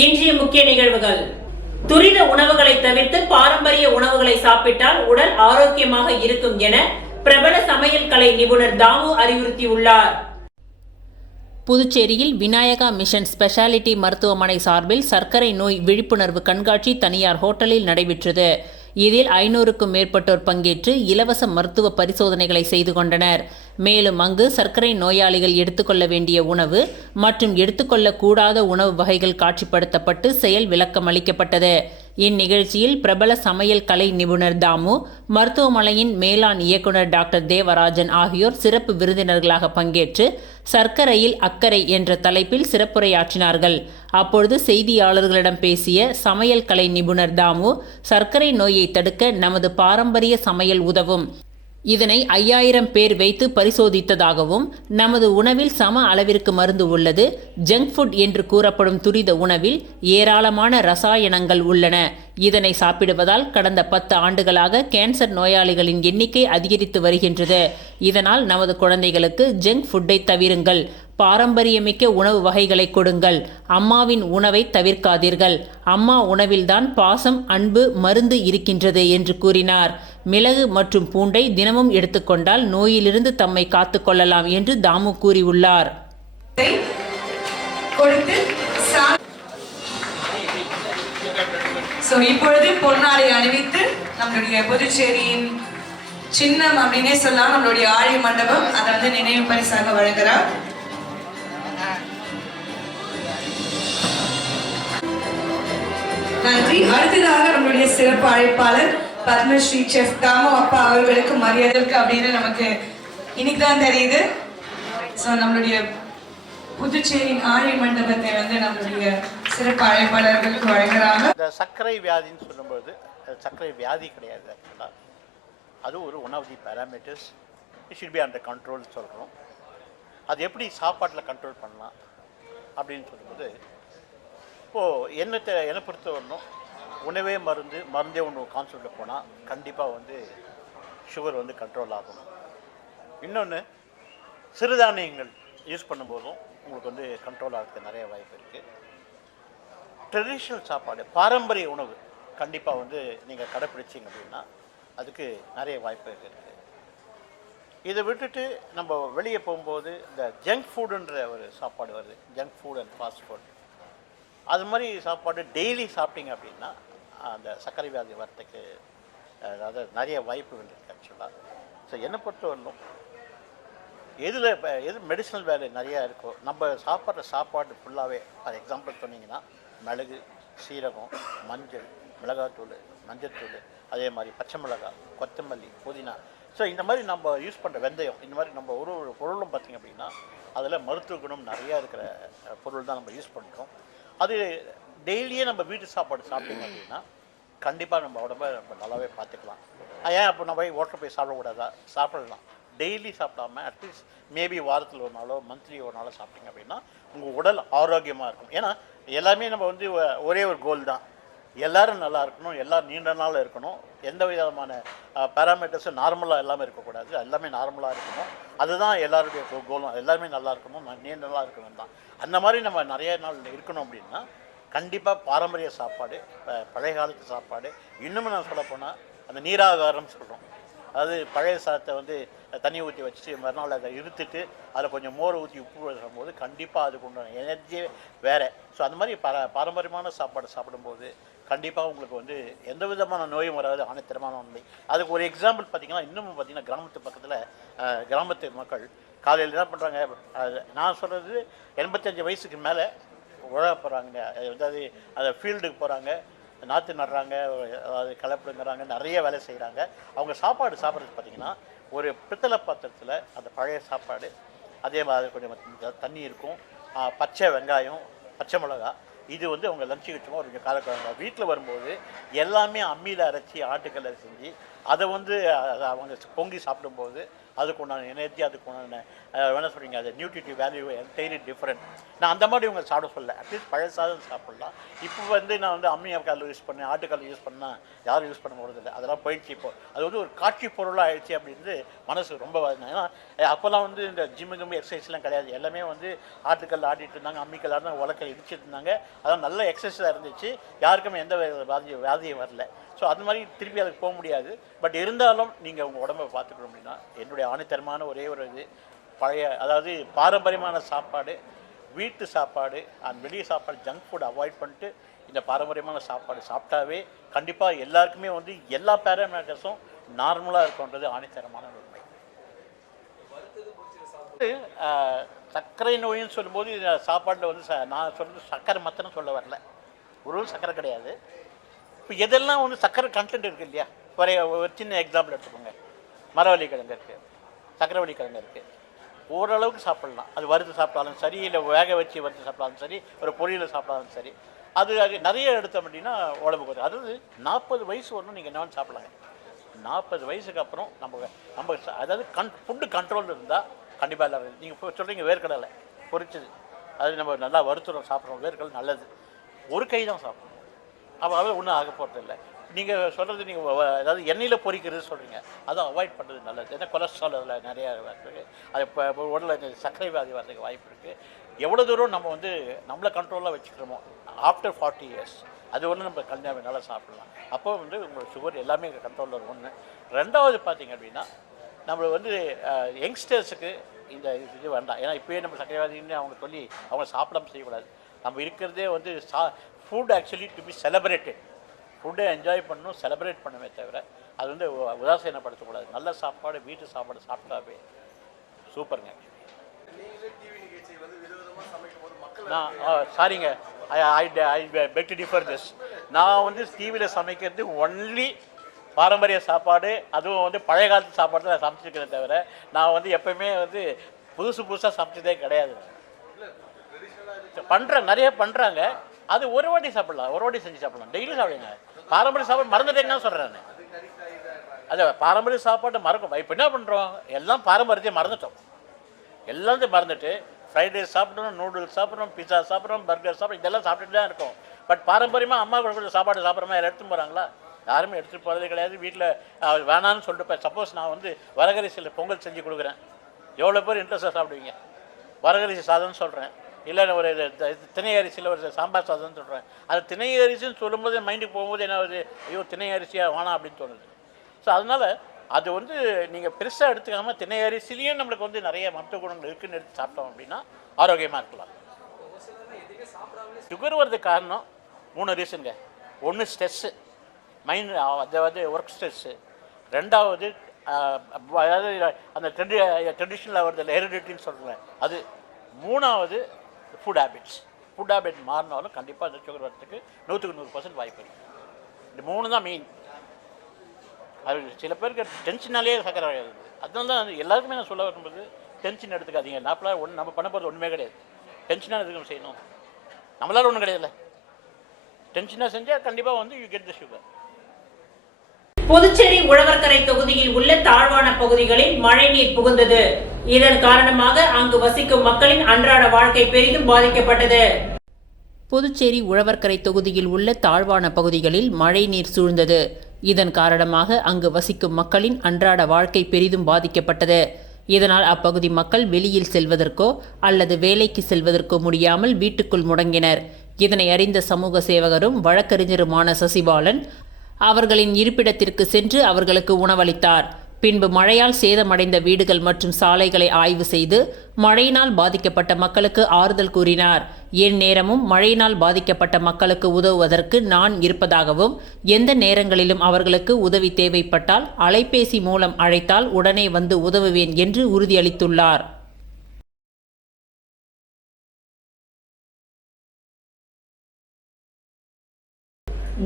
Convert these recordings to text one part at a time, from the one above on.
இன்றைய முக்கிய நிகழ்வுகள். துரித உணவுகளை தவிர்த்து பாரம்பரிய உணவுகளை சாப்பிட்டால் உடல் ஆரோக்கியமாக இருக்கும் என பிரபல சமையல் கலை நிபுணர் தாமு அறிவுறுத்தியுள்ளார். புதுச்சேரியில் விநாயகா மிஷன் ஸ்பெஷாலிட்டி மருத்துவமனை சார்பில் சர்க்கரை நோய் விழிப்புணர்வு கண்காட்சி தனியார் ஹோட்டலில் நடைபெற்றது. இதில் 500க்கும் மேற்பட்டோர் பங்கேற்று இலவச மருத்துவ பரிசோதனைகளை செய்து கொண்டனர். மேலும் அங்கு சர்க்கரை நோயாளிகள் எடுத்துக்கொள்ள வேண்டிய உணவு மற்றும் எடுத்துக்கொள்ளக்கூடாத உணவு வகைகள் காட்சிப்படுத்தப்பட்டு செயல் விளக்கம் அளிக்கப்பட்டது. இந்நிகழ்ச்சியில் பிரபல சமையல் கலை நிபுணர் தாமு, மருத்துவமனையின் மேலாண் இயக்குநர் டாக்டர் தேவராஜன் ஆகியோர் சிறப்பு விருந்தினர்களாக பங்கேற்று சர்க்கரையில் அக்கறை என்ற தலைப்பில் சிறப்புரையாற்றினார்கள். அப்பொழுது செய்தியாளர்களிடம் பேசிய சமையல் கலை நிபுணர் தாமு, சர்க்கரை நோயை தடுக்க நமது பாரம்பரிய சமையல் உதவும். இதனை 5000 பேர் வைத்து பரிசோதித்ததாகவும், நமது உணவில் சம அளவிற்கு மருந்து உள்ளது. ஜங்க் ஃபுட் என்று கூறப்படும் துரித உணவில் ஏராளமான ரசாயனங்கள் உள்ளன. இதனை சாப்பிடுவதால் கடந்த 10 ஆண்டுகளாக கேன்சர் நோயாளிகளின் எண்ணிக்கை அதிகரித்து வருகின்றது. இதனால் நமது குழந்தைகளுக்கு ஜங்க் ஃபுட்டை தவிருங்கள், பாரம்பரியமிக்க உணவு வகைகளை கொடுங்கள், அம்மாவின் உணவை தவிர்க்காதீர்கள். அம்மா உணவில்தான் பாசம், அன்பு, மருந்து இருக்கின்றது என்று கூறினார். மிளகு மற்றும் பூண்டை தினமும் எடுத்துக்கொண்டால் நோயிலிருந்து தம்மை காத்துக் கொள்ளலாம் என்று தாமு கூறியுள்ளார். இப்பொழுது பொன்னாடை அணிவித்து நம்மளுடைய புதுச்சேரியின் சின்னம் அப்படின்னே சொல்லலாம், நம்மளுடைய ஆழி மண்டபம் அதை வந்து நினைவு பரிசாக வழங்குகிறார். நன்றி. அடுத்ததாக நம்மளுடைய சிறப்பு அழைப்பாளர் பத்மஸ்ரீ செஃப் தாமு அப்பா அவர்களுக்கு மரியாதை இருக்கு அப்படின்னு நமக்கு இன்னைக்குதான் தெரியுது. நம்மளுடைய புதுச்சேரியின் ஆழி மண்டபத்தை வந்து நம்மளுடைய சிறப்பு அழைப்பாளர்களுக்கு வழங்குறாங்க. இந்த சர்க்கரை வியாதின்னு சொல்லும்போது சர்க்கரை வியாதி கிடையாது, ஆக்சுவலாக அது ஒரு one of the parameters. It should be under control சொல்கிறோம். அது எப்படி சாப்பாட்டில் கண்ட்ரோல் பண்ணலாம் அப்படின்னு சொல்லும்போது, இப்போது என்னை பொறுத்த வரணும், உணவே மருந்தே ஒன்று கான்செப்டில் போனால் கண்டிப்பாக வந்து சுகர் வந்து கண்ட்ரோல் ஆகும். இன்னொன்று, சிறுதானியங்கள் யூஸ் பண்ணும்போதும் உங்களுக்கு வந்து கண்ட்ரோல் ஆகிறதுக்கு நிறைய வாய்ப்பு இருக்குது. ட்ரெடிஷ்னல் சாப்பாடு, பாரம்பரிய உணவு கண்டிப்பாக வந்து நீங்கள் கடைப்பிடிச்சிங்க அப்படின்னா அதுக்கு நிறைய வாய்ப்பு இருக்குது. இதை விட்டுட்டு நம்ம வெளியே போகும்போது இந்த ஜங்க் ஃபுட்டுன்ற ஒரு சாப்பாடு வருது, junk food and fast food. அது மாதிரி சாப்பாடு டெய்லி சாப்பிட்டீங்க அப்படின்னா அந்த சர்க்கரை வியாதி வரத்துக்கு அதாவது நிறைய வாய்ப்புகள் இருக்குது ஆக்சுவலாக. ஸோ என்னை பொறுத்த வரணும், எது மெடிசனல் வேல்யூ நிறையா இருக்கோ நம்ம சாப்பிட்ற சாப்பாடு ஃபுல்லாகவே, ஃபார் எக்ஸாம்பிள் சொன்னீங்கன்னா மிளகு, சீரகம், மஞ்சள், மிளகாத்தூள், மஞ்சத்தூள், அதே மாதிரி பச்சை மிளகாய், கொத்தமல்லி, புதினா. ஸோ இந்த மாதிரி நம்ம யூஸ் பண்ணுற வெந்தயம், இந்த மாதிரி நம்ம ஒரு பொருளும் பார்த்திங்க அப்படின்னா அதில் மருத்துவ குணம் நிறையா இருக்கிற பொருள் தான் நம்ம யூஸ் பண்ணுறோம். அது டெய்லியே நம்ம வீட்டு சாப்பாடு சாப்பிட்டோம் அப்படின்னா கண்டிப்பாக நம்ம உடம்பை நம்ம நல்லாவே பார்த்துக்கலாம். ஏன் அப்போ நம்ம ஹோட்டல் போய் சாப்பிடக்கூடாதா? சாப்பிடலாம். டெய்லி சாப்பிடாம அட்லீஸ்ட் மேபி வாரத்தில் ஒரு நாளோ மந்த்லி ஒரு நாளோ சாப்பிட்டீங்க அப்படின்னா உங்கள் உடல் ஆரோக்கியமாக இருக்கும். ஏன்னா எல்லாமே நம்ம வந்து ஒரே ஒரு கோல் தான், எல்லோரும் நல்லா இருக்கணும், எல்லோரும் நீண்ட நாள் இருக்கணும், எந்த விதமான பேராமீட்டர்ஸும் நார்மலாக எல்லாமே இருக்கக்கூடாது, எல்லாமே நார்மலாக இருக்கணும். அதுதான் எல்லாருடைய கோலும், எல்லாருமே நல்லா இருக்கணும், நீண்ட நாளாக இருக்கணும் தான். அந்த மாதிரி நம்ம நிறைய நாள் இருக்கணும் அப்படின்னா கண்டிப்பாக பாரம்பரிய சாப்பாடு, பழைய காலத்து சாப்பாடு, இன்னும் நான் சொல்லப்போனால் அந்த நீராகாரம் சொல்கிறோம். அதாவது பழைய சாதத்தை வந்து தண்ணி ஊற்றி வச்சுட்டு மறுநாள் அதை இருத்துட்டு அதில் கொஞ்சம் மோர் ஊற்றி உப்பு வைக்கும்போது கண்டிப்பாக அதுக்கு உண்டான எனர்ஜியே வேறு. ஸோ அந்த மாதிரி பாரம்பரியமான சாப்பாடு சாப்பிடும்போது கண்டிப்பாக உங்களுக்கு வந்து எந்த விதமான நோயும் வராது, ஆணித்தரமான உண்மை. அதுக்கு ஒரு எக்ஸாம்பிள் பார்த்திங்கன்னா, இன்னமும் பார்த்திங்கன்னா கிராமத்து பக்கத்தில் கிராமத்து மக்கள் காலையில் என்ன பண்ணுறாங்க, நான் சொல்கிறது 85 வயசுக்கு மேலே உழ போகிறாங்க, அதாவது அதை ஃபீல்டுக்கு போகிறாங்க, நாற்று நடுறாங்க, அதாவது கலப்பிடுங்கிறாங்க, நிறைய வேலை செய்கிறாங்க. அவங்க சாப்பாடு சாப்பிட்றது பார்த்திங்கன்னா ஒரு பித்தளை பாத்திரத்தில் அந்த பழைய சாப்பாடு, அதே மாதிரி கொஞ்சம் தண்ணி இருக்கும், பச்சை வெங்காயம், பச்சை மிளகா, இது வந்து அவங்க லஞ்சுக்கு வச்சுமா ஒரு காலக்கிழமை வீட்டில் வரும்போது எல்லாமே அம்மியில் அரைச்சி ஆட்டுக்கல்ல செஞ்சு அதை வந்து அவங்க பொங்கி சாப்பிடும்போது அதுக்கு உண்டான எனர்ஜி, அதுக்கு உண்டான என்ன சொல்கிறீங்க, அது நியூட்ரிட்டிவ் வேல்யூ என்டையர்லி டிஃப்ரெண்ட். நான் அந்த மாதிரி இவங்க சாப்பிட சொல்லலை, அட்லீஸ்ட் பழைய சாதம் சாப்பிட்லாம். இப்போ வந்து நான் வந்து அம்மி கல் யூஸ் பண்ணேன், ஆட்டுக்கல் யூஸ் பண்ணால் யாரும் யூஸ் பண்ண போகிறதில்லை, அதெல்லாம் போயிடுச்சு. இப்போ அது வந்து ஒரு காட்சி பொருளாக ஆயிடுச்சு அப்படின்னு மனசு ரொம்ப வருது. ஏன்னா அப்போல்லாம் வந்து இந்த ஜிம்மு எக்ஸசைஸ்லாம் கிடையாது, எல்லாமே வந்து ஆட்டுக்கல் ஆடிட்டு இருந்தாங்க, அம்மிக்கல் ஆடினா உலக்கல் இடிச்சிட்டு இருந்தாங்க. அதான் நல்ல எக்ஸசைஸாக இருந்துச்சு, யாருக்குமே எந்த வியாதியும் வரல. ஸோ அது மாதிரி திருப்பி அதுக்கு போக முடியாது. பட் இருந்தாலும் நீங்கள் உங்கள் உடம்பை பார்த்துக்கணும் அப்படின்னா என்னுடைய ஆணித்தரமான ஒரே ஒரு இது, பழைய அதாவது பாரம்பரியமான சாப்பாடு, வீட்டு சாப்பாடு, வெளியே சாப்பாடு, ஜங்க் ஃபுட் அவாய்ட் பண்ணிட்டு இந்த பாரம்பரியமான சாப்பாடு சாப்பிட்டாவே கண்டிப்பாக எல்லாருக்குமே வந்து எல்லா பேராமீட்டர்ஸும் நார்மலாக இருக்கும்ன்றது ஆணித்தரமான உண்மை. சர்க்கரை நோயின்னு சொல்லும்போது சாப்பாட்டில் வந்து நான் சொல்கிறது சர்க்கரை மத்தன்னு சொல்ல வரல, ஒரு சர்க்கரை கிடையாது. இப்போ எதெல்லாம் வந்து சர்க்கரை கண்டென்ட் இருக்குது இல்லையா, ஒரு சின்ன எக்ஸாம்பிள் எடுத்துக்கோங்க. மரவள்ளி கிழங்கு இருக்குது, சர்க்கரைவள்ளி கிழங்கு இருக்குது, ஓரளவுக்கு சாப்பிட்லாம். அது வறுத்து சாப்பிட்டாலும் சரி, இல்லை வேக வச்சு வறுத்து சாப்பிட்டாலும் சரி, ஒரு பொரியல் சாப்பிட்டாலும் சரி, அது நிறைய எடுத்தோம் அப்படின்னா உடம்புக்கு வரும். அதாவது 40 வயசு வரணும் நீங்கள் என்ன சாப்பிட்லாங்க. 40 வயசுக்கு அப்புறம் நம்ம அதாவது ஃபுட்டு கண்ட்ரோல் இருந்தால் கண்டிப்பாக எல்லாரும் நீங்கள் சொல்கிறீங்க வேர்க்கடலை பொரிச்சது, அது நம்ம நல்லா வறுத்துறோம் சாப்பிட்றோம், வேர்க்கடலை நல்லது, ஒரு கை தான் சாப்பிட்றோம், அப்போ ஒன்றும் ஆக போகிறது. நீங்கள் சொல்கிறது நீங்கள் அதாவது எண்ணெயில் பொரிக்கிறது சொல்கிறீங்க, அதை அவாய்ட் பண்ணுறது நல்லது. ஏன்னா கொலஸ்ட்ரால் அதில் நிறையா இருக்குது, அது இப்போ உடலில் சர்க்கரை வியாதி வர்றதுக்கு வாய்ப்பு இருக்குது. எவ்வளோ தூரம் நம்ம வந்து நம்மளை கண்ட்ரோலாக வச்சுக்கிறோமோ ஆஃப்டர் 40 இயர்ஸ் அது ஒன்று நம்ம கல்யாணம் நல்லா சாப்பிட்லாம். அப்போ வந்து உங்களோட சுகர் எல்லாமே கண்ட்ரோலில் இருக்கும். ஒன்று. ரெண்டாவது பார்த்தீங்க அப்படின்னா நம்ம வந்து யங்ஸ்டர்ஸுக்கு இந்த இது வேண்டாம். ஏன்னா இப்போயே நம்ம சர்க்கரைவாதின்னு அவங்க சொல்லி அவங்க சாப்பிடாம செய்யக்கூடாது. நம்ம இருக்கிறதே வந்து food actually to be celebrated, ஃபுட்டை என்ஜாய் பண்ணணும், செலிப்ரேட் பண்ணுமே தவிர அது வந்து உதாசீனப்படுத்தக்கூடாது. நல்ல சாப்பாடு, வீட்டு சாப்பாடு சாப்பிட்டாவே சூப்பருங்க. நான் சாரிங்க, ஐ பெக் டு டிஃபர் திஸ். நான் வந்து டிவியில் சமைக்கிறது ஒன்லி பாரம்பரிய சாப்பாடு, அதுவும் வந்து பழைய காலத்து சாப்பாடு தான் சமைச்சிருக்கிறேன் தவிர நான் வந்து எப்போயுமே வந்து புதுசாக சமைச்சதே கிடையாது. பண்ணுறேன், நிறைய பண்ணுறாங்க, அது ஒரு வாட்டி சாப்பிடலாம், ஒரு வாட்டி செஞ்சு சாப்பிடலாம், டெய்லி சாப்பிடுங்க. பாரம்பரிய சாப்பாடு மறந்துட்டேங்கன்னு சொல்கிறேன். அது பாரம்பரிய சாப்பாடு மறக்கும். இப்போ என்ன பண்ணுறோம், எல்லாம் பாரம்பரியத்தை மறந்துட்டோம். எல்லாத்தையும் மறந்துட்டு ஃப்ரைட் ரைஸ் சாப்பிட்றோம், நூடுல்ஸ் சாப்பிட்றோம், பிஸா சாப்பிட்றோம், பர்கர் சாப்பிட்றோம், இதெல்லாம் சாப்பிட்டுட்டு தான் இருக்கோம். பட் பாரம்பரியமாக அம்மா கொடுக்குற சாப்பாடு சாப்பிட்றோமா, எடுத்துன்னு போகிறாங்களா? யாருமே எடுத்துகிட்டு போகிறதே கிடையாது. வீட்டில் வேணான்னு சொல்லிட்டு சப்போஸ் நான் வந்து வரகரிசியில் பொங்கல் செஞ்சு கொடுக்குறேன், எவ்வளோ பேர் இன்ட்ரெஸ்ட்டாக சாப்பிடுவீங்க? வரகரிசி சாதம்னு சொல்கிறேன், இல்லை ஒரு திணை அரிசியில் ஒரு சாம்பார் சாதம்னு சொல்கிறேன். அது திணை அரிசின்னு சொல்லும்போது மைண்டுக்கு போகும்போது என்ன ஆகுது, ஐயோ திணை அரிசியாக வேணாம் அப்படின்னு தோணுது. ஸோ அதனால் அது வந்து நீங்கள் பெருசாக எடுத்துக்காமல் திணை அரிசிலையும் நம்மளுக்கு வந்து நிறைய மருத்துவ குணங்கள் இருக்குதுன்னு எடுத்து சாப்பிட்டோம் அப்படின்னா ஆரோக்கியமாக இருக்கலாம். சுகர் வர்றதுக்கு காரணம் 3 ரீசனுங்க. ஒன்று ஸ்ட்ரெஸ்ஸு, மைண்ட், அதாவது ஒர்க் ஸ்ட்ரெஸ்ஸு. ரெண்டாவது அதாவது அந்த ட்ரெடிஷ்னலாக வருது ஹெரிடிட்டின்னு சொல்கிறேன் அது. மூணாவது ஃபுட் ஹேபிட்ஸ். ஃபுட் ஹேபிட் மாறினாலும் கண்டிப்பாக இந்த சுகர் வரத்துக்கு 100% வாய்ப்பு இருக்குது. இந்த 3 தான் மெயின். அது சில பேருக்கு டென்ஷனாலே சக்கரை ஆகாது. அதனால தான் எல்லாருக்குமே நான் சொல்ல வரும்போது டென்ஷன் எடுத்துக்காதீங்க. நம்ம பண்ண போகிறது ஒன்றுமே கிடையாது. டென்ஷனாக எதுக்கு செய்யணும், நம்மளால ஒன்றும் கிடையாதுல்ல. டென்ஷனாக செஞ்சால் கண்டிப்பாக வந்து you get the sugar. Puducherry Uzhavarkarai தொகுதியில் உள்ள தாழ்வான பகுதிகளில் மழைநீர் புகுந்தது. இதன் காரணமாக அங்கு வசிக்கும் மக்களின் அன்றாட வாழ்க்கை பெரிதும் பாதிக்கப்பட்டது. புதுச்சேரி உழவர்கரை தொகுதியில் உள்ள தாழ்வான பகுதிகளில் மழைநீர் சூழ்ந்தது. இதன் காரணமாக அங்கு வசிக்கும் மக்களின் அன்றாட வாழ்க்கை பெரிதும் பாதிக்கப்பட்டது. இதனால் அப்பகுதி மக்கள் வெளியில் செல்வதற்கோ அல்லது வேலைக்கு செல்வதற்கோ முடியாமல் வீட்டுக்குள் முடங்கினர். இதனை அறிந்த சமூக சேவகரும் வழக்கறிஞருமான சசிபாலன் அவர்களின் இருப்பிடத்திற்கு சென்று அவர்களுக்கு உணவளித்தார். பின்பு மழையால் சேதமடைந்த வீடுகள் மற்றும் சாலைகளை ஆய்வு செய்து மழையினால் பாதிக்கப்பட்ட மக்களுக்கு ஆறுதல் கூறினார். எந்நேரமும் மழையினால் பாதிக்கப்பட்ட மக்களுக்கு உதவுவதற்கு நான் இருப்பதாகவும், எந்த நேரங்களிலும் அவர்களுக்கு உதவி தேவைப்பட்டால் அலைபேசி மூலம் அழைத்தால் உடனே வந்து உதவுவேன் என்று உறுதியளித்துள்ளார்.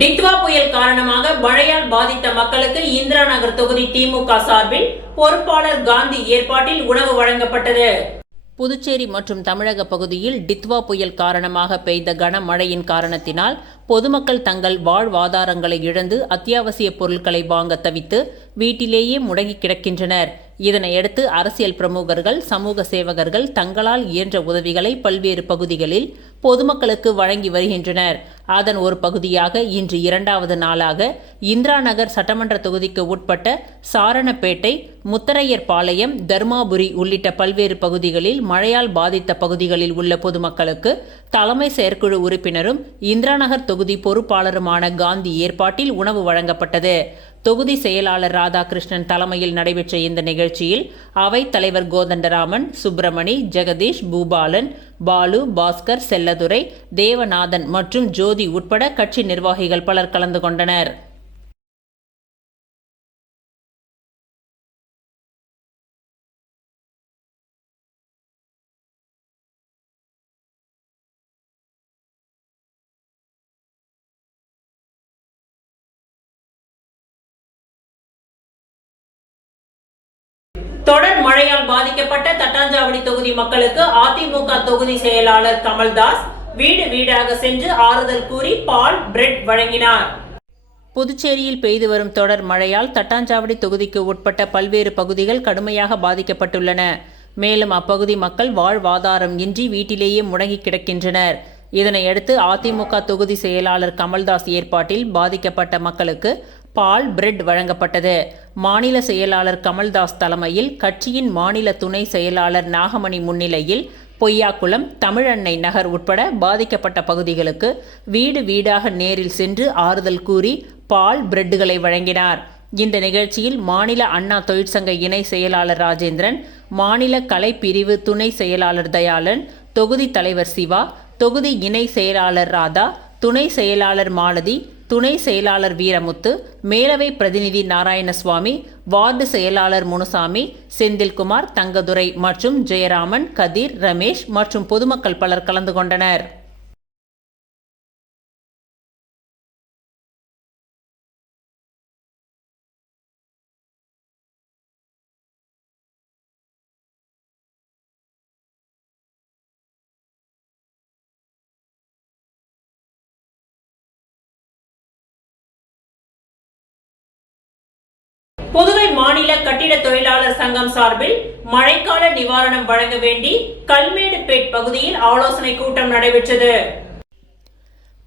டித்வா புயல் காரணமாக மழையால் பாதித்த மக்களுக்கு இந்திரா நகர் தொகுதி திமுக சார்பில் பொறுப்பாளர் காந்தி ஏற்பாட்டில் உணவு வழங்கப்பட்டது. புதுச்சேரி மற்றும் தமிழக பகுதியில் டித்வா புயல் காரணமாக பெய்த கனமழையின் காரணத்தினால் பொதுமக்கள் தங்கள் வாழ்வாதாரங்களை இழந்து அத்தியாவசிய பொருட்களை வாங்க தவித்து வீட்டிலேயே முடங்கி கிடக்கின்றனர். இதனையடுத்து அரசியல் பிரமுகர்கள், சமூக சேவகர்கள் தங்களால் இயன்ற உதவிகளை பல்வேறு பகுதிகளில் பொதுமக்களுக்கு வழங்கி வருகின்றனர். அதன் ஒரு பகுதியாக இன்று 2வது நாளாக இந்திரா நகர் சட்டமன்ற தொகுதிக்கு உட்பட்ட சாரணப்பேட்டை, முத்தரையர்பாளையம், தர்மாபுரி உள்ளிட்ட பல்வேறு பகுதிகளில் மழையால் பாதித்த பகுதிகளில் உள்ள பொதுமக்களுக்கு தலைமை செயற்குழு உறுப்பினரும் இந்திரா நகர் தொகுதி பொறுப்பாளருமான காந்தி ஏற்பாட்டில் உணவு வழங்கப்பட்டது. தொகுதி செயலாளர் ராதாகிருஷ்ணன் தலைமையில் நடைபெற்ற இந்த நிகழ்ச்சியில் அவைத் தலைவர் கோதண்டராமன், சுப்பிரமணி, ஜெகதீஷ், பூபாலன், பாலு, பாஸ்கர், செல்லதுரை, தேவநாதன் மற்றும் ஜோதி உட்பட கட்சி நிர்வாகிகள் பலர் கலந்து கொண்டனர். தொடர் மழையால் பாதிக்கப்பட்ட தட்டாஞ்சாவடி தொகுதி மக்களுக்கு அதிமுக தொகுதி செயலாளர் கமல்தாஸ் வீடு வீடாக சென்று ஆறுதல் கூறி பால், பிரெட் வழங்கினார். புதுச்சேரியில் பெய்து வரும் தொடர் மழையால் தட்டாஞ்சாவடி தொகுதிக்கு உட்பட்ட பல்வேறு பகுதிகள் கடுமையாக பாதிக்கப்பட்டுள்ளன. மேலும் அப்பகுதி மக்கள் வாழ்வாதாரம் இன்றி வீட்டிலேயே முடங்கி கிடக்கின்றனர். இதனையடுத்து அதிமுக தொகுதி செயலாளர் கமல்தாஸ் ஏற்பாட்டில் பாதிக்கப்பட்ட மக்களுக்கு பால், பிரெட் வழங்கப்பட்டது. மாநில செயலாளர் கமல்தாஸ் தலைமையில் கட்சியின் மாநில துணை செயலாளர் நாகமணி முன்னிலையில் பொய்யாக்குளம், தமிழன்னை நகர் உட்பட பாதிக்கப்பட்ட பகுதிகளுக்கு வீடு வீடாக நேரில் சென்று ஆறுதல் கூறி பால், பிரெட்டுகளை வழங்கினார். இந்த நிகழ்ச்சியில் மாநில அண்ணா தொழிற்சங்க இணை செயலாளர் ராஜேந்திரன், மாநில கலைப்பிரிவு துணை செயலாளர் தயாளன், தொகுதி தலைவர் சிவா, தொகுதி இணை செயலாளர் ராதா, துணை செயலாளர் மாலதி, துணை செயலாளர் வீரமுத்து, மேலவை பிரதிநிதி நாராயணசுவாமி, வார்டு செயலாளர் முனுசாமி, செந்தில்குமார், தங்கதுரை மற்றும் ஜெயராமன், கதிர், ரமேஷ் மற்றும் பொதுமக்கள் பலர் கலந்து கொண்டனர். புதுவை மாநில கட்டிட தொழிலாளர் சங்கம் சார்பில் மழைக்கால நிவாரணம் வழங்க வேண்டி கல்மேடுபேட் பகுதியில் ஆலோசனை கூட்டம் நடைபெற்றது.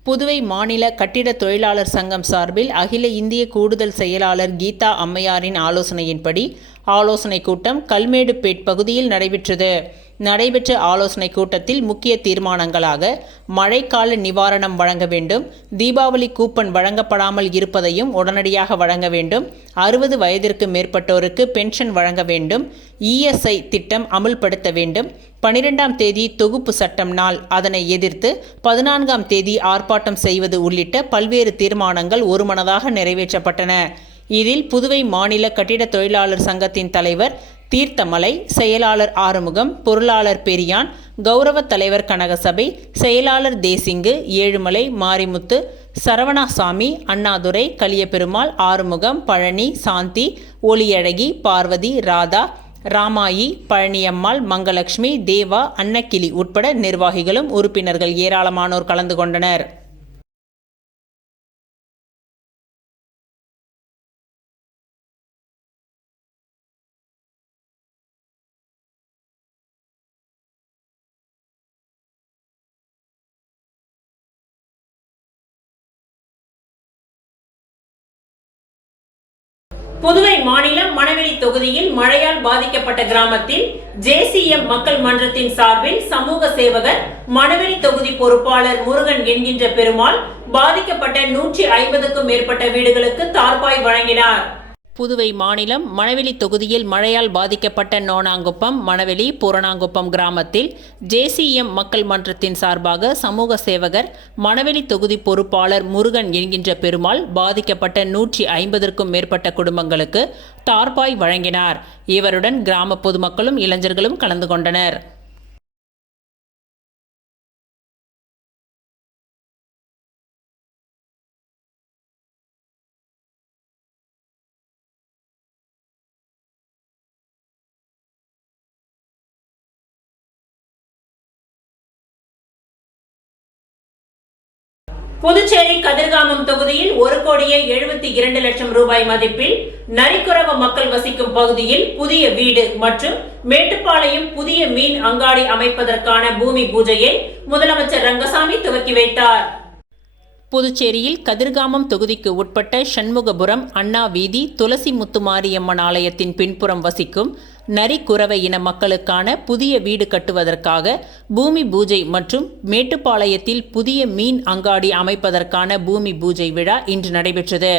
புதுவை மாநில கட்டிட தொழிலாளர் சங்கம் சார்பில் அகில இந்திய கூடுதல் செயலாளர் கீதா அம்மையாரின் ஆலோசனையின்படி ஆலோசனை கூட்டம் கல்மேடுபேட் பகுதியில் நடைபெற்றது. நடைபெற்ற ஆலோசனை கூட்டத்தில் முக்கிய தீர்மானங்களாக மழைக்கால நிவாரணம் வழங்க வேண்டும், தீபாவளி கூப்பன் வழங்கப்படாமல் இருப்பதையும் உடனடியாக வழங்க வேண்டும், 60 வயதிற்கு மேற்பட்டோருக்கு பென்ஷன் வழங்க வேண்டும், இஎஸ்ஐ திட்டம் அமுல்படுத்த வேண்டும், 12ஆம் தேதி தொகுப்பு சட்டம் நாள், அதனை எதிர்த்து 14ஆம் தேதி ஆர்ப்பாட்டம் செய்வது உள்ளிட்ட பல்வேறு தீர்மானங்கள் ஒருமனதாக நிறைவேற்றப்பட்டன. இதில் புதுவை மாநில கட்டிட தொழிலாளர் சங்கத்தின் தலைவர் தீர்த்தமலை, செயலாளர் ஆறுமுகம், பொருளாளர் பெரியான், கௌரவ தலைவர் கனகசபை, செயலாளர் தேசிங்கு, ஏழுமலை, மாரிமுத்து, சரவணாசாமி, அண்ணாதுரை, கலியபெருமாள், ஆறுமுகம், பழனி, சாந்தி, ஒளியழகி, பார்வதி, ராதா, ராமாயி, பழனியம்மாள், மங்கலட்சுமி, தேவா, அன்னக்கிளி உட்பட நிர்வாகிகளும் உறுப்பினர்கள் ஏராளமானோர் கலந்து கொண்டனர். புதுவை மாநிலம் மணவெளி தொகுதியில் மழையால் பாதிக்கப்பட்ட கிராமத்தில் ஜேசிஎம் மக்கள் மன்றத்தின் சார்பில் சமூக சேவகர், மணவெளி தொகுதி பொறுப்பாளர் முருகன் என்கின்ற பெருமாள் பாதிக்கப்பட்ட 150க்கும் மேற்பட்ட வீடுகளுக்கு தார்பாய் வழங்கினார். புதுவை மாநிலம் மணவெளி தொகுதியில் மழையால் பாதிக்கப்பட்ட நோனாங்குப்பம், மணவெளி, பூரணாங்குப்பம் கிராமத்தில் ஜேசிஎம் மக்கள் மன்றத்தின் சார்பாக சமூக சேவகர், மணவெளி தொகுதி பொறுப்பாளர் முருகன் என்கின்ற பெருமாள் பாதிக்கப்பட்ட 150க்கும் மேற்பட்ட குடும்பங்களுக்கு தார்பாய் வழங்கினார். இவருடன் கிராம பொதுமக்களும் இளைஞர்களும் கலந்து கொண்டனர். புதுச்சேரி கதிர்காமம் தொகுதியில் 1,72,00,000 ரூபாய் மதிப்பில் நரிக்குறவ மக்கள் வசிக்கும் பகுதியில் புதிய வீடு மற்றும் மேட்டுப்பாளையம் புதிய மீன் அங்காடி அமைப்பதற்கான பூமி பூஜையை முதலமைச்சர் ரங்கசாமி துவக்கி வைத்தார். புதுச்சேரியில் கதிர்காமம் தொகுதிக்கு உட்பட்ட சண்முகபுரம், அண்ணா வீதி, துளசி முத்துமாரியம்மன் ஆலயத்தின் பின்புறம் வசிக்கும் நரிக்குறவ இன மக்களுக்கான புதிய வீடு கட்டுவதற்காக பூமி பூஜை மற்றும் மேட்டுப்பாளையத்தில் புதிய மீன் அங்காடி அமைப்பதற்கான பூமி பூஜை விழா இன்று நடைபெற்றது.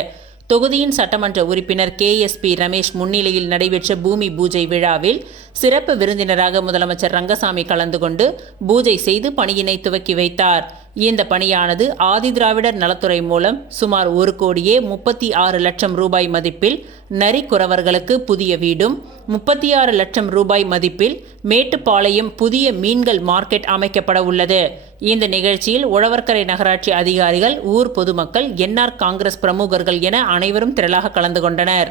தொகுதியின் சட்டமன்ற உறுப்பினர் KSP ரமேஷ் முன்னிலையில் நடைபெற்ற பூமி பூஜை விழாவில் சிறப்பு விருந்தினராக முதலமைச்சர் ரங்கசாமி கலந்து கொண்டு பூஜை செய்து பணியினை துவக்கி வைத்தார். இந்த பணியானது ஆதிதிராவிடர் நலத்துறை மூலம் சுமார் 1,36,00,000 ரூபாய் மதிப்பில் நரிக்குறவர்களுக்கு புதிய வீடும் 36 லட்சம் ரூபாய் மதிப்பில் மேட்டுப்பாளையம் புதிய மீன்கள் மார்க்கெட் அமைக்கப்பட உள்ளது. இந்த நிகழ்ச்சியில் உழவர்கரை நகராட்சி அதிகாரிகள், ஊர் பொதுமக்கள், NR காங்கிரஸ் பிரமுகர்கள் என அனைவரும் திரளாக கலந்து கொண்டனர்.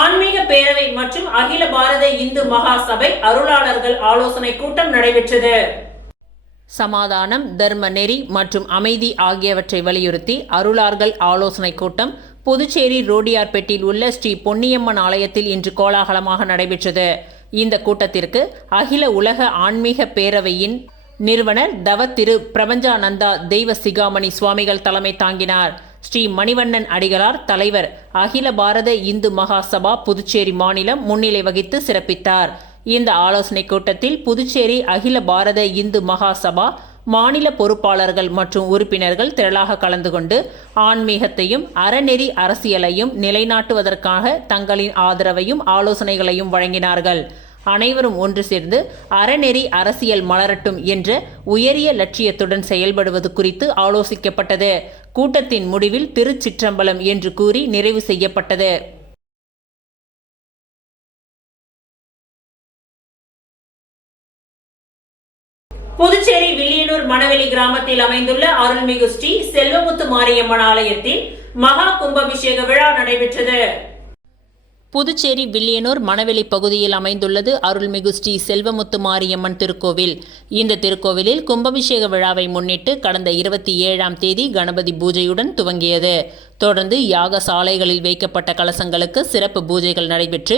ஆன்மீக பேரவை மற்றும் அகில பாரத இந்து மகா சபை அருளாளர்கள் ஆலோசனை கூட்டம் நடைபெற்றது. சமாதானம், தர்ம நெறி மற்றும் அமைதி ஆகியவற்றை வலியுறுத்தி அருளார்கள் ஆலோசனை கூட்டம் புதுச்சேரி ரோடியார்பேட்டில் உள்ள ஸ்ரீ பொன்னியம்மன் ஆலயத்தில் இன்று கோலாகலமாக நடைபெற்றது. இந்த கூட்டத்திற்கு அகில உலக ஆன்மீக பேரவையின் நிறுவனர் தவத்திரு பிரபஞ்சானந்தா தெய்வ சிகாமணி சுவாமிகள் தலைமை தாங்கினார். ஸ்ரீ மணிவண்ணன் அடிகளார் தலைவர், அகில பாரத இந்து மகா சபா புதுச்சேரி மாநிலம் முன்னிலை வகித்து சிறப்பித்தார். இந்த ஆலோசனை கூட்டத்தில் புதுச்சேரி அகில பாரத இந்து மகா சபா மாநில பொறுப்பாளர்கள் மற்றும் உறுப்பினர்கள் திரளாக கலந்து கொண்டு ஆன்மீகத்தையும் அறநெறி அரசியலையும் நிலைநாட்டுவதற்காக தங்களின் ஆதரவையும் ஆலோசனைகளையும் வழங்கினார்கள். அனைவரும் ஒன்று சேர்ந்து அறநெறி அரசியல் மலரட்டும் என்ற உயரிய லட்சியத்துடன் செயல்படுவது குறித்து ஆலோசிக்கப்பட்டது. கூட்டத்தின் முடிவில் திருச்சிற்றம்பலம் என்று கூறி நிறைவு செய்யப்பட்டது. புதுச்சேரி வில்லியனூர் மணவெளி கிராமத்தில் அமைந்துள்ள அருள்மிகு ஸ்ரீ செல்வமுத்து மாரியம்மன் ஆலயத்தில் மகா கும்பாபிஷேக விழா நடைபெற்றது. புதுச்சேரி வில்லியனூர் மணவெளி பகுதியில் அமைந்துள்ளது அருள்மிகு ஸ்ரீ செல்வமுத்து மாரியம்மன் திருக்கோவில். இந்த திருக்கோவிலில் கும்பாபிஷேக விழாவை முன்னிட்டு கடந்த 27ஆம் தேதி கணபதி பூஜையுடன் துவங்கியது. தொடர்ந்து யாக சாலைகளில் வைக்கப்பட்ட கலசங்களுக்கு சிறப்பு பூஜைகள் நடைபெற்று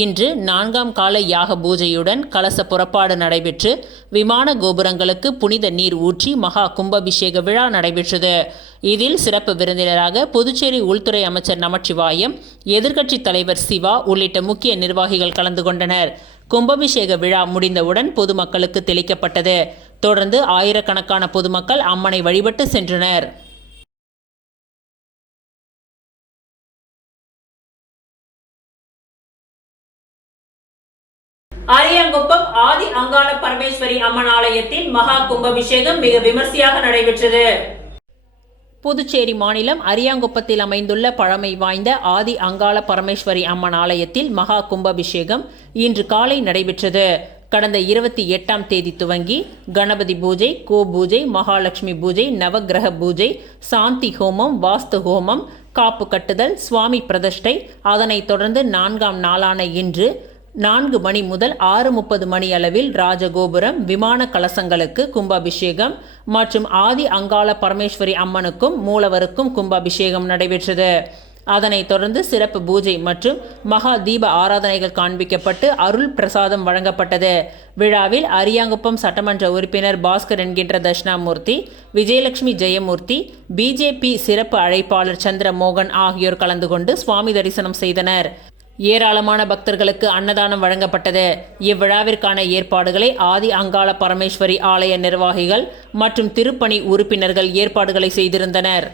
இன்று 4ஆம் கால யாக பூஜையுடன் கலச புறப்பாடு நடைபெற்று விமான கோபுரங்களுக்கு புனித நீர் ஊற்றி மகா கும்பாபிஷேக விழா நடைபெற்றது. இதில் சிறப்பு விருந்தினராக புதுச்சேரி உள்துறை அமைச்சர் நமச்சிவாயம், எதிர்க்கட்சித் தலைவர் சிவா உள்ளிட்ட முக்கிய நிர்வாகிகள் கலந்து கொண்டனர். கும்பாபிஷேக விழா முடிந்தவுடன் பொதுமக்களுக்கு தெளிக்கப்பட்டது. தொடர்ந்து ஆயிரக்கணக்கான பொதுமக்கள் அம்மனை வழிபட்டு சென்றனர். அரியாங்குப்பம் ஆதி அங்காள பரமேஸ்வரி அம்மன் ஆலயத்தில் மகா கும்பாபிஷேகம் மிக விமர்சையாக நடைபெற்றது. புதுச்சேரி மாநிலம் அரியாங்குப்பத்தில் அமைந்துள்ள பழமை வாய்ந்த ஆதி அங்காள பரமேஸ்வரி அம்மன் ஆலயத்தில் மகா கும்பாபிஷேகம் இன்று காலை நடைபெற்றது. கடந்த 28ஆம் தேதி துவங்கி கணபதி பூஜை, கோபூஜை, மகாலட்சுமி பூஜை, நவக்கிரக பூஜை, சாந்தி ஹோமம், வாஸ்து ஹோமம், காப்பு கட்டுதல், சுவாமி பிரதிஷ்டை, அதனைத் தொடர்ந்து 4ஆம் நாளான இன்று 4 மணி முதல் 6:30 மணி அளவில் ராஜகோபுரம், விமான கலசங்களுக்கு கும்பாபிஷேகம் மற்றும் ஆதி அங்காள பரமேஸ்வரி அம்மனுக்கும் மூலவருக்கும் கும்பாபிஷேகம் நடைபெற்றது. அதனைத் தொடர்ந்து சிறப்பு பூஜை மற்றும் மகா தீப ஆராதனைகள் காண்பிக்கப்பட்டு அருள் பிரசாதம் வழங்கப்பட்டது. விழாவில் அரியாங்குப்பம் சட்டமன்ற உறுப்பினர் பாஸ்கர் என்கின்ற தட்சிணாமூர்த்தி, விஜயலட்சுமி ஜெயமூர்த்தி, BJP சிறப்பு அழைப்பாளர் சந்திரமோகன் ஆகியோர் கலந்து கொண்டு சுவாமி தரிசனம் செய்தனர். ஏராளமான பக்தர்களுக்கு அன்னதானம் வழங்கப்பட்டது. இவ்விழாவிற்கான ஏற்பாடுகளை ஆதி அங்காள பரமேஸ்வரி ஆலய நிர்வாகிகள் மற்றும் திருப்பணி உறுப்பினர்கள் ஏற்பாடுகளை செய்திருந்தனர்.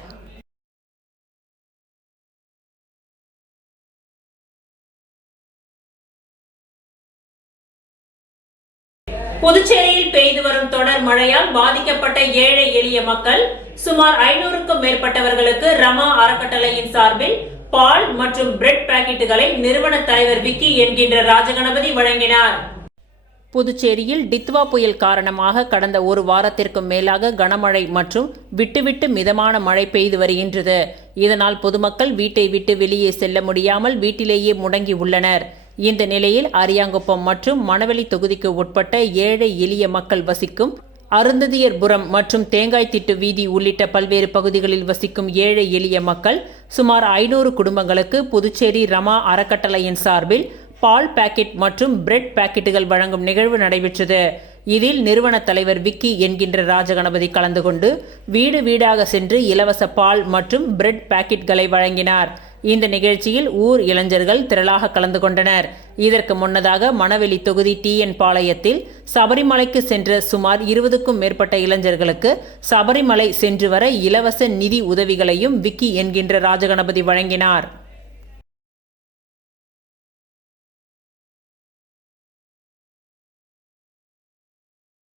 புதுச்சேரியில் பெய்து வரும் தொடர் மழையால் பாதிக்கப்பட்ட ஏழை எளிய மக்கள் சுமார் 500க்கும் மேற்பட்டவர்களுக்கு ரமா அறக்கட்டளையின் சார்பில் பால் மற்றும் பிரெட் பாக்கெட்டுகளை நிறுவன தலைவர் விக்கி என்கின்ற ராஜகணபதி வழங்கினார். புதுச்சேரியில் டித்வா புயல் காரணமாக கடந்த ஒரு வாரத்திற்கும் மேலாக கனமழை மற்றும் விட்டுவிட்டு மிதமான மழை பெய்து வருகின்றது. இதனால் பொதுமக்கள் வீட்டை விட்டு வெளியே செல்ல முடியாமல் வீட்டிலேயே முடங்கி உள்ளனர். இந்த நிலையில் அரியாங்குப்பம் மற்றும் மணவெளி தொகுதிக்கு உட்பட்ட ஏழை எளிய மக்கள் வசிக்கும் அருந்ததியர்புரம் மற்றும் தேங்காய்த்திட்டு வீதி உள்ளிட்ட பல்வேறு பகுதிகளில் வசிக்கும் ஏழை எளிய மக்கள் சுமார் 500 குடும்பங்களுக்கு புதுச்சேரி ரமா அறக்கட்டளையின் சார்பில் பால் பாக்கெட் மற்றும் பிரெட் பாக்கெட்டுகள் வழங்கும் நிகழ்வு நடைபெற்றது. இதில் நிறுவன தலைவர் விக்கி என்கின்ற ராஜகணபதி கலந்து கொண்டு வீடு வீடாக சென்று இலவச பால் மற்றும் பிரெட் பாக்கெட்களை வழங்கினார். இந்த நிகழ்ச்சியில் ஊர் இளைஞர்கள் திரளாக கலந்து கொண்டனர். இதற்கு முன்னதாக மணவெளி தொகுதி TN பாளையத்தில் சபரிமலைக்கு சென்ற சுமார் 20க்கும் மேற்பட்ட இளைஞர்களுக்கு சபரிமலை சென்று வர இலவச நிதி உதவிகளையும் விக்கி என்கின்ற ராஜகணபதி வழங்கினார்.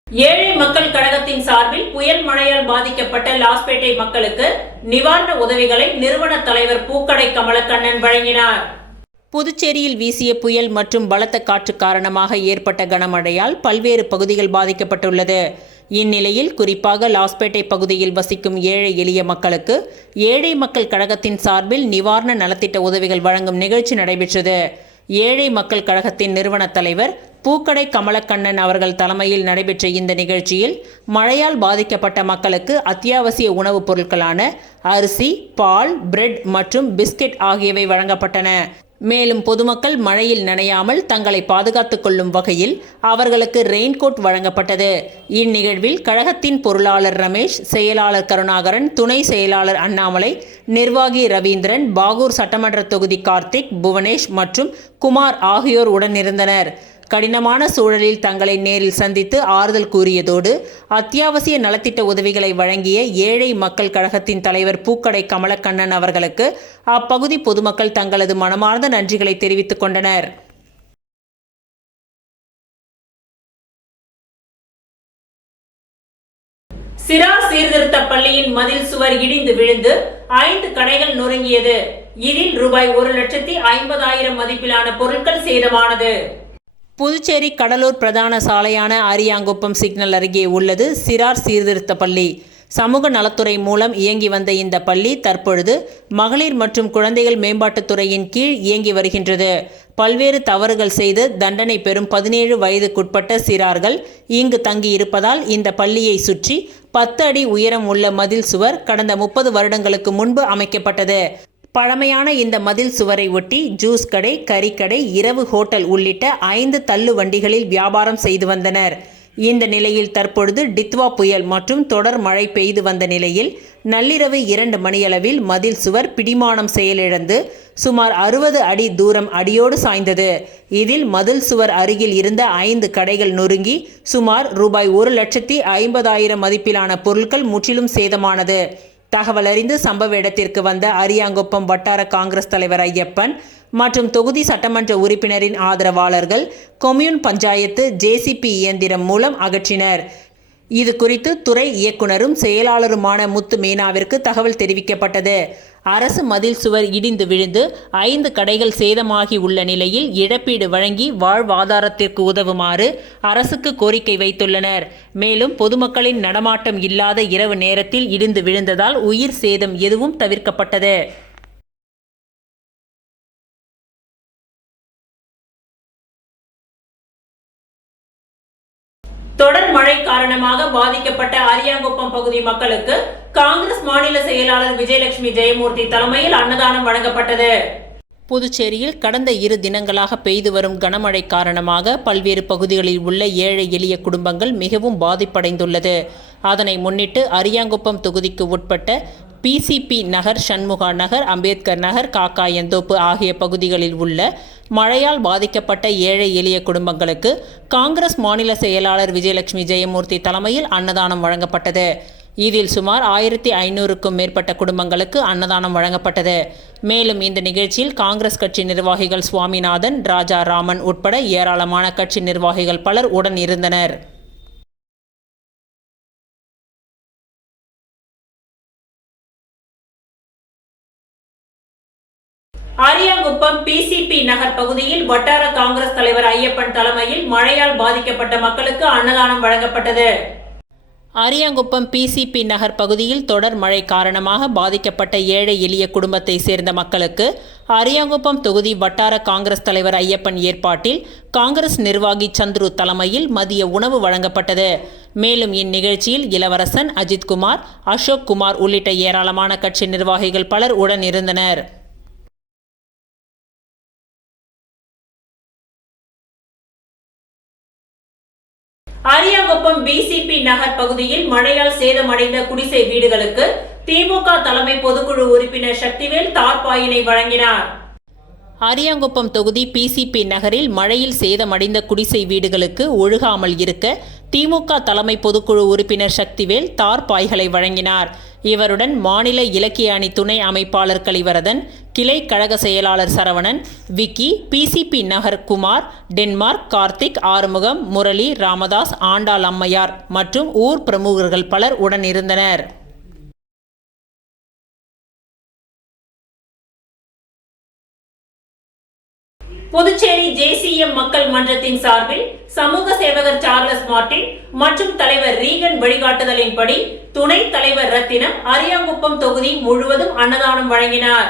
ஏழை மக்கள் கழகத்தின் சார்பில் புயல் மழையால் பாதிக்கப்பட்ட லாஸ்பேட்டை மக்களுக்கு நிவாரண உதவிகளை நிறுவன தலைவர் பூக்கடை கமலக்கண்ணன் வழங்கினார். புதுச்சேரியில் வீசிய புயல் மற்றும் பலத்த காற்று காரணமாக ஏற்பட்ட கனமழையால் பல்வேறு பகுதிகள் பாதிக்கப்பட்டுள்ளது. இந்நிலையில் குறிப்பாக லாஸ்பேட்டை பகுதியில் வசிக்கும் ஏழை எளிய மக்களுக்கு ஏழை மக்கள் கழகத்தின் சார்பில் நிவாரண நலத்திட்ட உதவிகள் வழங்கும் நிகழ்ச்சி நடைபெற்றது. ஏழை மக்கள் கழகத்தின் நிறுவன தலைவர் பூக்கடை கமலக்கண்ணன் அவர்கள் தலைமையில் நடைபெற்ற இந்த நிகழ்ச்சியில் மழையால் பாதிக்கப்பட்ட மக்களுக்கு அத்தியாவசிய உணவுப் பொருட்களான அரிசி, பால், பிரெட் மற்றும் பிஸ்கெட் ஆகியவை வழங்கப்பட்டன. மேலும் பொதுமக்கள் மழையில் நனையாமல் தங்களை பாதுகாத்துக் கொள்ளும் வகையில் அவர்களுக்கு ரெயின்கோட் வழங்கப்பட்டது. இந்நிகழ்வில் கழகத்தின் பொருளாளர் ரமேஷ், செயலாளர் கருணாகரன், துணை செயலாளர் அண்ணாமலை, நிர்வாகி ரவீந்திரன், பாகூர் சட்டமன்ற தொகுதி கார்த்திக், புவனேஷ் மற்றும் குமார் ஆகியோர் உடனிருந்தனர். கடினமான சூழலில் தங்களை நேரில் சந்தித்து ஆறுதல் கூறியதோடு அத்தியாவசிய நலத்திட்ட உதவிகளை வழங்கிய ஏழை மக்கள் கழகத்தின் தலைவர் பூக்கடை கமலக்கண்ணன் அவர்களுக்கு அப்பகுதி பொதுமக்கள் தங்களது மனமார்ந்த நன்றிகளை தெரிவித்துக் கொண்டனர். சிறார் சீர்திருத்த பள்ளியின் மதில் சுவர் இடிந்து விழுந்து 5 கடைகள் நொறுங்கியது. இதில் ரூபாய் 1,50,000 மதிப்பிலான பொருட்கள் சேதமானது. புதுச்சேரி கடலூர் பிரதான சாலையான அரியாங்குப்பம் சிக்னல் அருகே உள்ளது சிறார் சீர்திருத்த பள்ளி. சமூக நலத்துறை மூலம் இயங்கி வந்த இந்த பள்ளி தற்பொழுது மகளிர் மற்றும் குழந்தைகள் மேம்பாட்டுத்துறையின் கீழ் இயங்கி வருகின்றது. பல்வேறு தவறுகள் செய்து தண்டனை பெறும் 17 வயதுக்குட்பட்ட சிறார்கள் இங்கு தங்கியிருப்பதால் இந்த பள்ளியை சுற்றி 10 அடி உயரம் உள்ள மதில் சுவர் கடந்த 30 வருடங்களுக்கு முன்பு அமைக்கப்பட்டது. பழமையான இந்த மதில் சுவரை ஒட்டி ஜூஸ் கடை, கறிக்கடை, இரவு ஹோட்டல் உள்ளிட்ட 5 தள்ளு வண்டிகளில் வியாபாரம் செய்து வந்தனர். இந்த நிலையில் தற்பொழுது டித்வா புயல் மற்றும் தொடர் மழை பெய்து வந்த நிலையில் நள்ளிரவு 2 மணியளவில் மதில் சுவர் பிடிமானம் செயலிழந்து சுமார் 60 அடி தூரம் அடியோடு சாய்ந்தது. இதில் மதில் சுவர் அருகில் இருந்த 5 கடைகள் நொறுங்கி சுமார் ரூபாய் 1,50,000 மதிப்பிலான பொருட்கள் முற்றிலும் சேதமானது. தகவல் அறிந்து சம்பவ இடத்திற்கு வந்த அரியாங்குப்பம் வட்டார காங்கிரஸ் தலைவர் ஐயப்பன் மற்றும் தொகுதி சட்டமன்ற உறுப்பினரின் ஆதரவாளர்கள் கொம்யூன் பஞ்சாயத்து JCP இயந்திரம் மூலம் அகற்றினர். இது குறித்து துறை இயக்குனரும் செயலாளருமான முத்து மீனாவிற்கு தகவல் தெரிவிக்கப்பட்டது. அரசு மதில் சுவர் இடிந்து விழுந்து 5 கடைகள் சேதமாகி உள்ள நிலையில் இழப்பீடு வழங்கி வாழ்வாதாரத்திற்கு உதவுமாறு அரசுக்கு கோரிக்கை வைத்துள்ளனர். மேலும் பொதுமக்களின் நடமாட்டம் இல்லாத இரவு நேரத்தில் இடிந்து விழுந்ததால் உயிர் சேதம் எதுவும் தவிர்க்கப்பட்டது. தொடர் மழை காரணமாக பாதிக்கப்பட்ட அரியாங்குப்பம் பகுதி மக்களுக்கு காங்கிரஸ் மாநில செயலாளர் விஜயலட்சுமி ஜெயமூர்த்தி தலைமையில் அன்னதானம் வழங்கப்பட்டது. புதுச்சேரியில் கடந்த 2 தினங்களாக பெய்து வரும் கனமழை காரணமாக பல்வேறு பகுதிகளில் உள்ள ஏழை எளிய குடும்பங்கள் மிகவும் பாதிப்படைந்துள்ளது. அதனை முன்னிட்டு அரியாங்குப்பம் தொகுதிக்கு உட்பட்ட PCP நகர், சண்முகா நகர், அம்பேத்கர் நகர், காக்காயந்தோப்பு ஆகிய பகுதிகளில் உள்ள மழையால் பாதிக்கப்பட்ட ஏழை எளிய குடும்பங்களுக்கு காங்கிரஸ் மாநில செயலாளர் விஜயலட்சுமி ஜெயமூர்த்தி தலைமையில் அன்னதானம் வழங்கப்பட்டது. இதில் சுமார் 1500க்கும் மேற்பட்ட குடும்பங்களுக்கு அன்னதானம் வழங்கப்பட்டது. மேலும் இந்த நிகழ்ச்சியில் காங்கிரஸ் கட்சி நிர்வாகிகள் சுவாமிநாதன், ராஜா ராமன் உட்பட ஏராளமான கட்சி நிர்வாகிகள் பலர் உடன் இருந்தனர். அரியாங்குப்பம் PCP நகர் பகுதியில் வட்டார காங்கிரஸ் தலைவர் ஐயப்பன் தலைமையில் மழையால் பாதிக்கப்பட்ட மக்களுக்கு அன்னதானம் வழங்கப்பட்டது. அரியாங்குப்பம் பிசிபி நகர் பகுதியில் தொடர் மழை காரணமாக பாதிக்கப்பட்ட ஏழை எளிய குடும்பத்தை சேர்ந்த மக்களுக்கு அரியாங்குப்பம் தொகுதி வட்டார காங்கிரஸ் தலைவர் ஐயப்பன் ஏற்பாட்டில் காங்கிரஸ் நிர்வாகி சந்துரு தலைமையில் மதிய உணவு வழங்கப்பட்டது. மேலும் இந்நிகழ்ச்சியில் இளவரசன், அஜித்குமார், அசோக் குமார் உள்ளிட்ட ஏராளமான கட்சி நிர்வாகிகள் பலர் உடன் இருந்தனர். அரியாங்குப்பம் பிசிபி நகர் பகுதியில் மழையால் சேதமடைந்த குடிசை வீடுகளுக்கு திமுக தலைமை பொதுக்குழு உறுப்பினர் சக்திவேல் தார்பாயினை வழங்கினார். அரியாங்குப்பம் தொகுதி பிசிபி நகரில் மழையில் சேதமடைந்த குடிசை வீடுகளுக்கு ஒழுகாமல் இருக்க திமுக தலைமை பொதுக்குழு உறுப்பினர் சக்திவேல் தார்பாய்களை வழங்கினார். இவருடன் மாநில இலக்கிய அணி துணை அமைப்பாளர் கலிவரதன், கிளை கழக செயலாளர் சரவணன், விக்கி, பிசிபி நகர் குமார், டென்மார்க், கார்த்திக், ஆறுமுகம், முரளி, ராமதாஸ், ஆண்டாள் அம்மையார் மற்றும் ஊர் பிரமுகர்கள் பலர் உடன் இருந்தனர். புதுச்சேரி ஜேசிஎம் மக்கள் மன்றத்தின் சார்பில் சமூக சேவகர் சார்லஸ் மார்டின் மற்றும் தலைவர் ரீகன் வழிகாட்டுதலின்படி துணைத் தலைவர் ரத்தினம் அரியாங்குப்பம் தொகுதி முழுவதும் அன்னதானம் வழங்கினார்.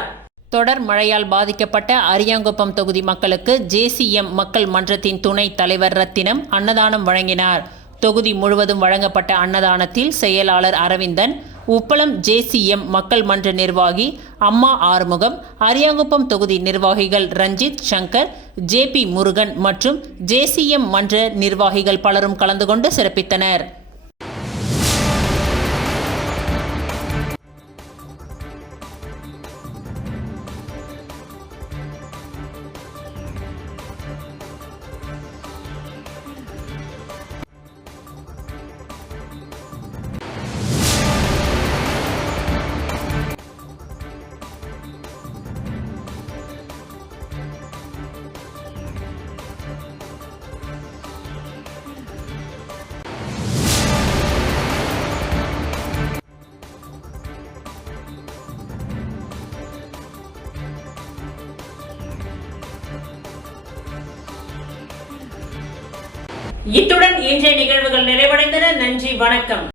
தொடர் மழையால் பாதிக்கப்பட்ட அரியாங்குப்பம் தொகுதி மக்களுக்கு ஜேசிஎம் மக்கள் மன்றத்தின் துணைத் தலைவர் ரத்தினம் அன்னதானம் வழங்கினார். தொகுதி முழுவதும் வழங்கப்பட்ட அன்னதானத்தில் செயலாளர் அரவிந்தன், உப்பளம் ஜேசிஎம் மக்கள் மன்ற நிர்வாகி அம்மா ஆறுமுகம், அரியாங்குப்பம் தொகுதி நிர்வாகிகள் ரஞ்சித், சங்கர், ஜேபி முருகன் மற்றும் ஜேசிஎம் மன்ற நிர்வாகிகள் பலரும் கலந்து கொண்டு சிறப்பித்தனர். இத்துடன் இன்றைய நிகழ்வுகள் நிறைவடைந்தன. நன்றி, வணக்கம்.